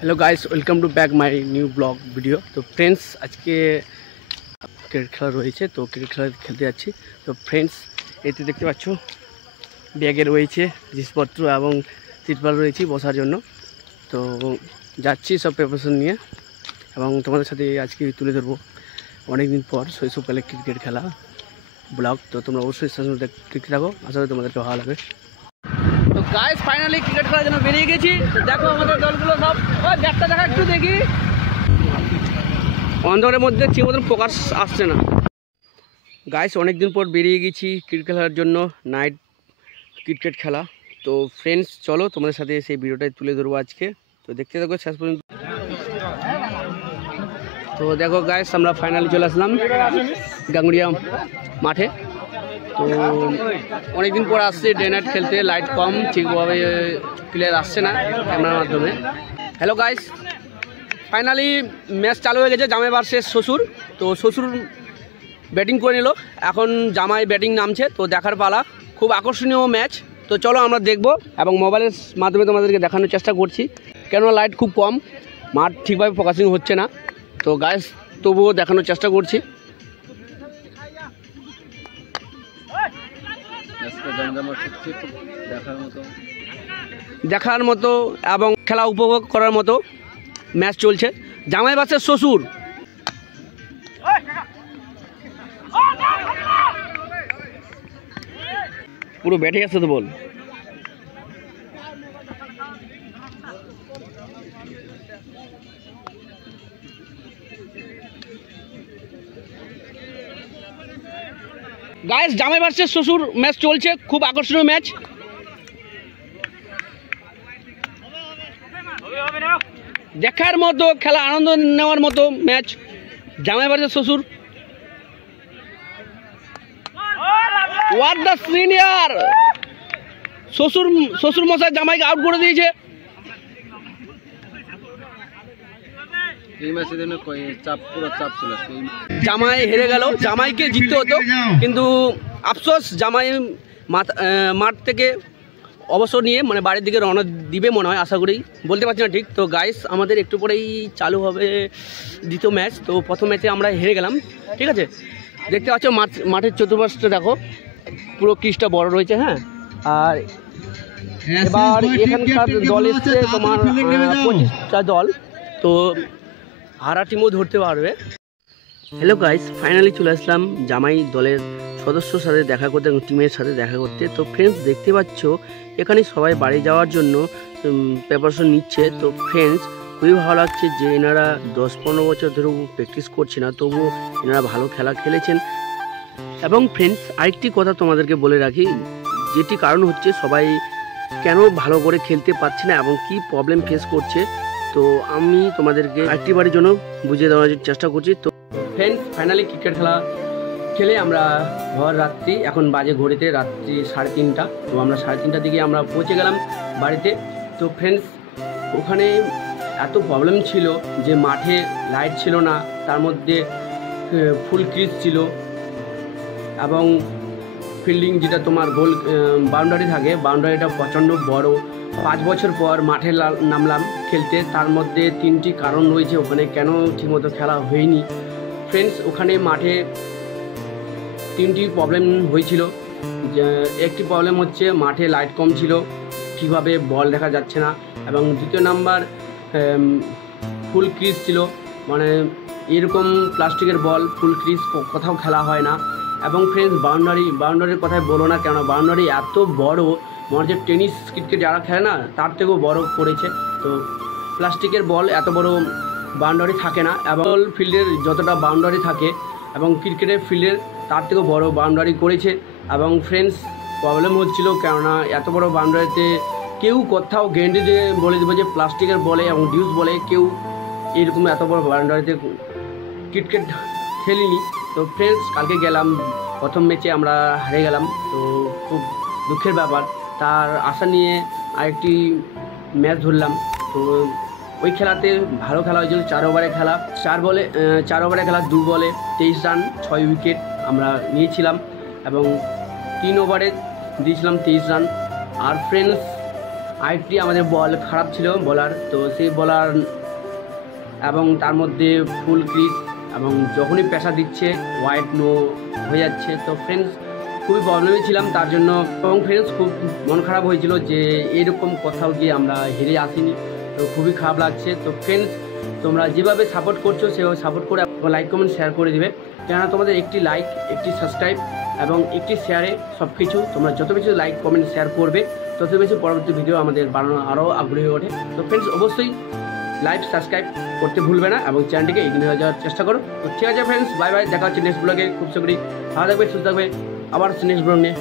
Hello guys, welcome to back my new blog video. तो friends, आज के cricket खेला रही है, तो क्रिकेट खेला खेलते जाচ্ছি। तो फ्रेंड्स, এতে দেখতে পাচ্ছ ব্যাগে রয়েছে জিনিসপত্র এবং তিরপাল রয়েছে বসার জন্য। তো যাচ্ছি সব প্রিপারেশন নিয়ে এবং তোমাদের সাথে আজকে তুলে ধরবো অনেকদিন পর শৈশবকালে ক্রিকেট খেলা ব্লগ। তো তোমরা অবশ্যই দেখতে থাকো, আশা করি তোমাদেরকে ভালো লাগবে। তো গাইস, ফাইনালি ক্রিকেট খেলার জন্য বেরিয়ে গেছি। দেখো আমাদের দলগুলো সব, ব্যাটটা দেখা একটু দেখি। অন্ধকারের মধ্যে ঠিক মতন প্রকাশ আসছে না। গাইস, অনেকদিন পর বেরিয়ে গেছি ক্রিকেট খেলার জন্য, নাইট ক্রিকেট খেলা। তো ফ্রেন্ডস, চলো তোমাদের সাথে সেই ভিডিওটাই তুলে ধরবো আজকে। তো দেখতে থাকো শেষ পর্যন্ত। তো দেখো গাইস, আমরা ফাইনালি চলে আসলাম গাঙ্গুড়িয়া মাঠে। তো অনেকদিন পর আসছে ডে নাইট খেলতে, লাইট কম, ঠিকভাবে প্লেয়ার আসছে না ক্যামেরার মাধ্যমে। হ্যালো গাইস, ফাইনালি ম্যাচ চালু হয়ে গেছে, জামাই ভার্সেস শ্বশুর। তো শ্বশুর ব্যাটিং করে নিল, এখন জামাই ব্যাটিং নামছে। তো দেখার পালা, খুব আকর্ষণীয় ম্যাচ। তো চলো আমরা দেখবো এবং মোবাইলের মাধ্যমে তোমাদেরকে দেখানোর চেষ্টা করছি, কেননা লাইট খুব কম, মাঠ ঠিকভাবে ফোকাসিং হচ্ছে না। তো গাইস, তবুও দেখানোর চেষ্টা করছি। দেখার মতো এবং খেলা উপভোগ করার মতো ম্যাচ চলছে, জামাই ভার্সেস শ্বশুর। পুরো ব্যাটে আসছে তো বল। গাইস, জামাই ভার্সেস শ্বশুর ম্যাচ চলছে, খুব আকর্ষণীয় ম্যাচ। দেখার মতো খেলা, আনন্দ নেওয়ার মতো ম্যাচ, জামাই ভার্সেস শ্বশুর। হোয়াট দ্য সিনিয়র, শ্বশুর মশাই জামাইকে আউট করে দিয়েছে। জামাই হেরে গেল, জামাইকে জিততে হতো, কিন্তু আফসোস জামাই মাঠ থেকে অবসর নিয়ে মানে বাড়ির দিকে রওনা দিবে মনে হয়, আশা করি, বলতে পারছি না ঠিক। তো গাইস, আমাদের একটু পরেই চালু হবে দ্বিতীয় ম্যাচ। তো প্রথম ম্যাচে আমরা হেরে গেলাম, ঠিক আছে। দেখতে পাচ্ছ মাঠের চতুর্পাশটা দেখো, পুরো ক্রিজটা বড় রয়েছে। হ্যাঁ, আর এবার এখানকার দল এসছে তোমার 25টা দল, তো হারা টিমও ধরতে পারবে। হ্যালো গাইস, ফাইনালি চলে আসলাম জামাই দলের সদস্যর সাথে দেখা করতে এবং টিমের সাথে দেখা করতে। তো ফ্রেন্ডস, দেখতে পাচ্ছ এখানে সবাই বাড়ি যাওয়ার জন্য প্রিপারেশন নিচ্ছে। তো ফ্রেন্ডস, খুবই ভালো লাগছে যে এনারা 10-15 বছর ধরেও প্র্যাকটিস করছে না, তবুও এনারা ভালো খেলা খেলেছেন। এবং ফ্রেন্ডস, আরেকটি কথা তোমাদেরকে বলে রাখি, যেটি কারণ হচ্ছে সবাই কেন ভালো করে খেলতে পারছে না এবং কি প্রবলেম ফেস করছে, তো আমি তোমাদেরকে আরেকটি বারের জন্য বুঝিয়ে দেওয়ার চেষ্টা করছি। তো ফ্রেন্ডস, ফাইনালি ক্রিকেট খেলা খেলে আমরা ভর রাত্রি, এখন বাজে ঘড়িতে রাত্রি 3:30। তো আমরা 3:30টার দিকে আমরা পৌঁছে গেলাম বাড়িতে। তো ফ্রেন্ডস, ওখানে এত প্রবলেম ছিল যে মাঠে লাইট ছিল না, তার মধ্যে ফুল ক্রিজ ছিল এবং ফিল্ডিং যেটা তোমার গোল বাউন্ডারি থাকে, বাউন্ডারিটা প্রচণ্ড বড়। 5 বছর পর মাঠে নামলাম খেলতে, তার মধ্যে 3টি কারণ রয়েছে ওখানে কেন ঠিকমতো খেলা হয়নি। ফ্রেন্ডস, ওখানে মাঠে 3টি প্রবলেম হয়েছিল। একটি প্রবলেম হচ্ছে মাঠে লাইট কম ছিল, ঠিকভাবে বল দেখা যাচ্ছে না, এবং দ্বিতীয় নাম্বার ফুল ক্রিজ ছিল, মানে এরকম প্লাস্টিকের বল ফুল ক্রিজ কোথাও খেলা হয় না। এবং ফ্রেন্ডস, বাউন্ডারির কথায় বলো না, কেন বাউন্ডারি এত বড়, মনে হচ্ছে টেনিস ক্রিকেট যারা খেলে না তার থেকেও বড় করেছে। তো প্লাস্টিকের বল এত বড় বাউন্ডারি থাকে না, এবং ফিল্ডের যতটা বাউন্ডারি থাকে এবং ক্রিকেটের ফিল্ডের তার থেকেও বড় বাউন্ডারি করেছে। এবং ফ্রেন্ডস, প্রবলেম হচ্ছিল, কেননা এত বড় বাউন্ডারিতে কেউ কোথাও গ্যারেন্টি দিয়ে বলে দেবো যে প্লাস্টিকের বলে এবং ডিউস বলে কেউ এরকম এত বড় বাউন্ডারিতে ক্রিকেট খেলিনি। তো ফ্রেন্ডস, কালকে গেলাম, প্রথম ম্যাচে আমরা হারে গেলাম, তো খুব দুঃখের ব্যাপার। তার আশা নিয়ে আরেকটি ম্যাচ ধরলাম। তো ওই খেলাতে ভালো খেলা হয়েছিল, 4 ওভারে খেলা, 4 ওভারে খেলা 2 বলে 23 রান, 6 উইকেট আমরা নিয়েছিলাম এবং 3 ওভারে দিয়েছিলাম 23 রান। আর ফ্রেন্ডস, আরেকটি আমাদের বল খারাপ ছিল বলার, তো সেই বলার এবং তার মধ্যে ফুল ক্রিজ এবং যখনই পেশা দিচ্ছে হোয়াইট নো হয়ে যাচ্ছে। তো ফ্রেন্ডস খুবই প্রবলেমে ছিলাম তার জন্য, এবং ফ্রেন্ডস খুব মন খারাপ হয়েছিল যে এরকম কোথাও গিয়ে আমরা হেরে আসিনি, তো খুবই খারাপ লাগছে। তো ফ্রেন্ডস তোমরা যেভাবে সাপোর্ট করছো সেভাবে সাপোর্ট করে লাইক কমেন্ট শেয়ার করে দিবে, কেননা তোমাদের একটি লাইক, একটি সাবস্ক্রাইব এবং একটি শেয়ারে সব কিছু, তোমরা যত বেশি লাইক কমেন্ট শেয়ার করবে তত বেশি পরবর্তী ভিডিও আমাদের বানানো আরও আগ্রহী ওঠে। তো ফ্রেন্ডস অবশ্যই লাইক সাবস্ক্রাইব করতে ভুলবে না এবং চ্যানেলটিকে এগিয়ে নিয়ে যাওয়ার চেষ্টা করো। তো ঠিক আছে ফ্রেন্ডস, বাই বাই, দেখা হচ্ছে নেক্সট ব্লগে খুব শীঘ্রই। ভালো থাকবে, সুস্থ থাকবে, আবার নেক্সট ব্লগ নিয়ে।